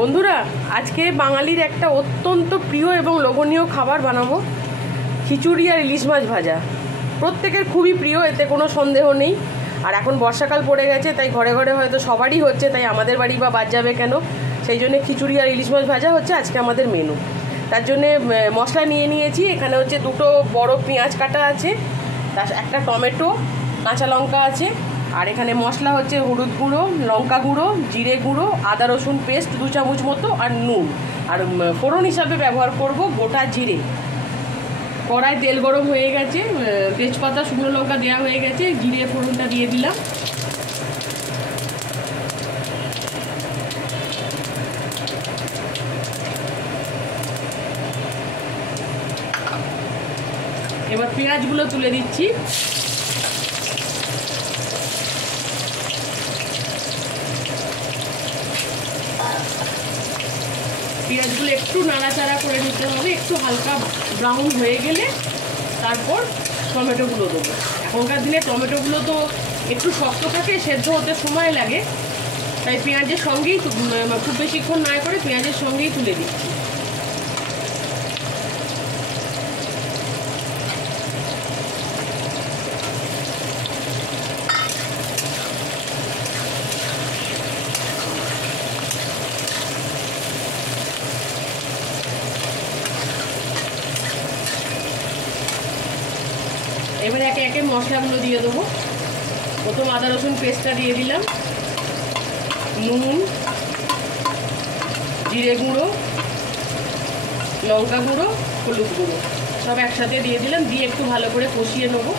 বন্ধুরা, আজকে বাঙালির একটা অত্যন্ত প্রিয় এবং লোভনীয় খাবার বানাবো, খিচুড়ি আর ইলিশ মাছ ভাজা। প্রত্যেকের খুবই প্রিয়, এতে কোনো সন্দেহ নেই। আর এখন বর্ষাকাল পড়ে গেছে, তাই ঘরে ঘরে হয়তো সবারই হচ্ছে, তাই আমাদের বাড়ি বা বাদ যাবে কেন। সেই জন্য খিচুড়ি আর ইলিশ মাছ ভাজা হচ্ছে আজকে আমাদের মেনু। তার জন্যে মশলা নিয়ে নিয়েছি। এখানে হচ্ছে দুটো বড় পেঁয়াজ কাটা আছে, তার একটা টমেটো, কাঁচা লঙ্কা আছে। আর এখানে মশলা হচ্ছে হলুদ গুঁড়ো, লঙ্কা গুঁড়ো, জিরে গুঁড়ো, আদা রসুন পেস্ট 2 চামচ মতো, আর নুন। আর ফোড়ন হিসাবে ব্যবহার করব গোটা জিরে। কড়ায় তেল গরম হয়ে গেছে, তেজপাতা শুকনো লঙ্কা দেওয়া হয়ে গেছে, জিরে ফোড়নটা দিয়ে দিলাম। এবার পেঁয়াজগুলো তুলে দিচ্ছি। পেঁয়াজগুলো একটু নাড়াচাড়া করে নিতে হবে, একটু হালকা ব্রাউন হয়ে গেলে তারপর টমেটোগুলো দেবো। এখনকার দিনে টমেটোগুলো তো একটু শক্ত থাকে, সেদ্ধ হতে সময় লাগে, তাই পেঁয়াজের সঙ্গেই খুব বেশিক্ষণ না করে পেঁয়াজের সঙ্গেই তুলে দিচ্ছি। এবার একে একে মশলাগুলো দিয়ে দেবো। প্রথম আদা রসুন পেস্টটা দিয়ে দিলাম, নুন, জিরে গুঁড়ো, লঙ্কা গুঁড়ো, হলুদ গুঁড়ো সব একসাথে দিয়ে দিলাম। দিয়ে একটু ভালো করে কষিয়ে নেবো।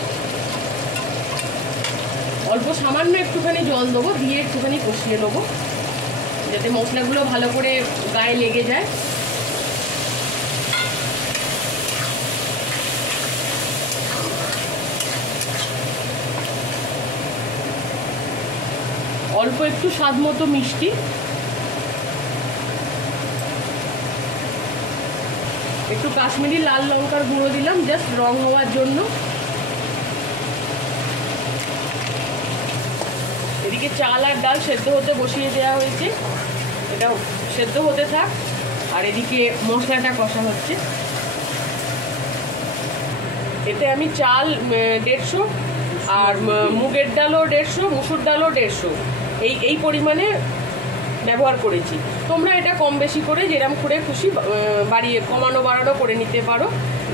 অল্প সামান্য একটুখানি জল দেবো, দিয়ে একটুখানি কষিয়ে নেবো যাতে মশলাগুলো ভালো করে গায়ে লেগে যায়। অল্প একটু স্বাদ মতো মিষ্টি, একটু কাশ্মীরি লাল লঙ্কার গুঁড়ো দিলাম জাস্ট রং হওয়ার জন্য। এদিকে চাল আর ডাল সেদ্ধ হতে বসিয়ে দেওয়া হয়েছে, এটা সেদ্ধ হতে থাক। আর এদিকে মশলাটা কষা হচ্ছে। এতে আমি চাল 150 আর মুগের ডালও 150, মুসুর ডালও 150 এই পরিমাণে ব্যবহার করেছি। তোমরা এটা কম বেশি করে যেরকম করে খুশি বাড়িয়ে কমানো বাড়ানো করে নিতে পারো।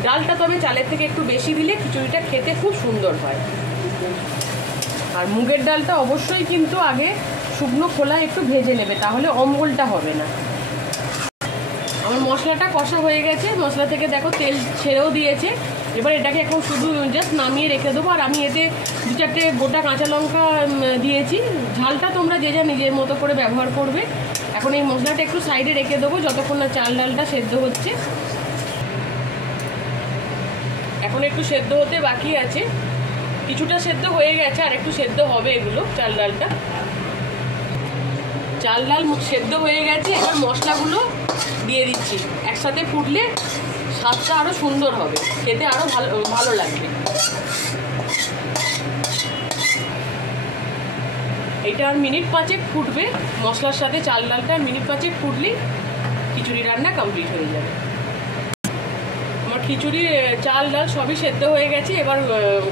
ডালটা তবে চালের থেকে একটু বেশি দিলে খিচুড়িটা খেতে খুব সুন্দর হয়। আর মুগের ডালটা অবশ্যই কিন্তু আগে শুকনো খোলায় একটু ভেজে নেবে, তাহলে অম্বলটা হবে না। আমার মশলাটা কষা হয়ে গেছে, মশলা থেকে দেখো তেল ছেড়েও দিয়েছে। এবার এটাকে এখন শুধু জাস্ট নামিয়ে রেখে দেবো। আর আমি এতে 2-4টে গোটা কাঁচা লঙ্কা দিয়েছি। ঝালটা তোমরা যে যা নিজের মতো করে ব্যবহার করবে। এখন এই মশলাটা একটু সাইডে রেখে দেবো যতক্ষণ না চাল ডালটা সেদ্ধ হচ্ছে। এখন একটু সেদ্ধ হতে বাকি আছে, কিছুটা সেদ্ধ হয়ে গেছে, আর একটু সেদ্ধ হবে এগুলো। চাল ডালটা চাল ডাল সেদ্ধ হয়ে গেছে। এবার মশলাগুলো দিয়ে দিচ্ছি। একসাথে ফুটলে স্বাদটা আরও সুন্দর হবে, খেতে আরও ভালো লাগবে। এটা আর মিনিট 5 ফুটবে মশলার সাথে চাল ডালটা। মিনিট 5 ফুটলেই খিচুড়ি রান্না কমপ্লিট হয়ে যাবে। আমার খিচুড়ি চাল ডাল সবই সেদ্ধ হয়ে গেছে। এবার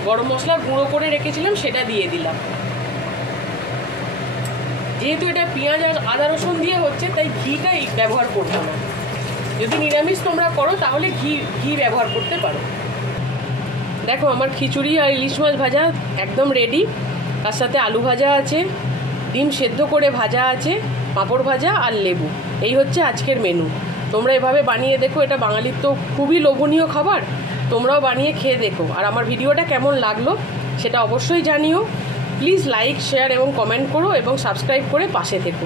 গরম মশলা গুঁড়ো করে রেখেছিলাম সেটা দিয়ে দিলাম। যেহেতু এটা পেঁয়াজ আর আদা রসুন দিয়ে হচ্ছে, তাই ঘিটাই ব্যবহার করবো না। যদি নিরামিষ তোমরা করো তাহলে ঘি ব্যবহার করতে পারো। দেখো আমার খিচুড়ি আর ইলিশ মাছ ভাজা একদম রেডি। তার সাথে আলু ভাজা আছে, ডিম সেদ্ধ করে ভাজা আছে, পাঁপড় ভাজা আর লেবু। এই হচ্ছে আজকের মেনু। তোমরা এভাবে বানিয়ে দেখো, এটা বাঙালির তো খুবই লোভনীয় খাবার। তোমরাও বানিয়ে খেয়ে দেখো। আর আমার ভিডিওটা কেমন লাগলো সেটা অবশ্যই জানিও। প্লিজ লাইক, শেয়ার এবং কমেন্ট করো এবং সাবস্ক্রাইব করে পাশে থেকো।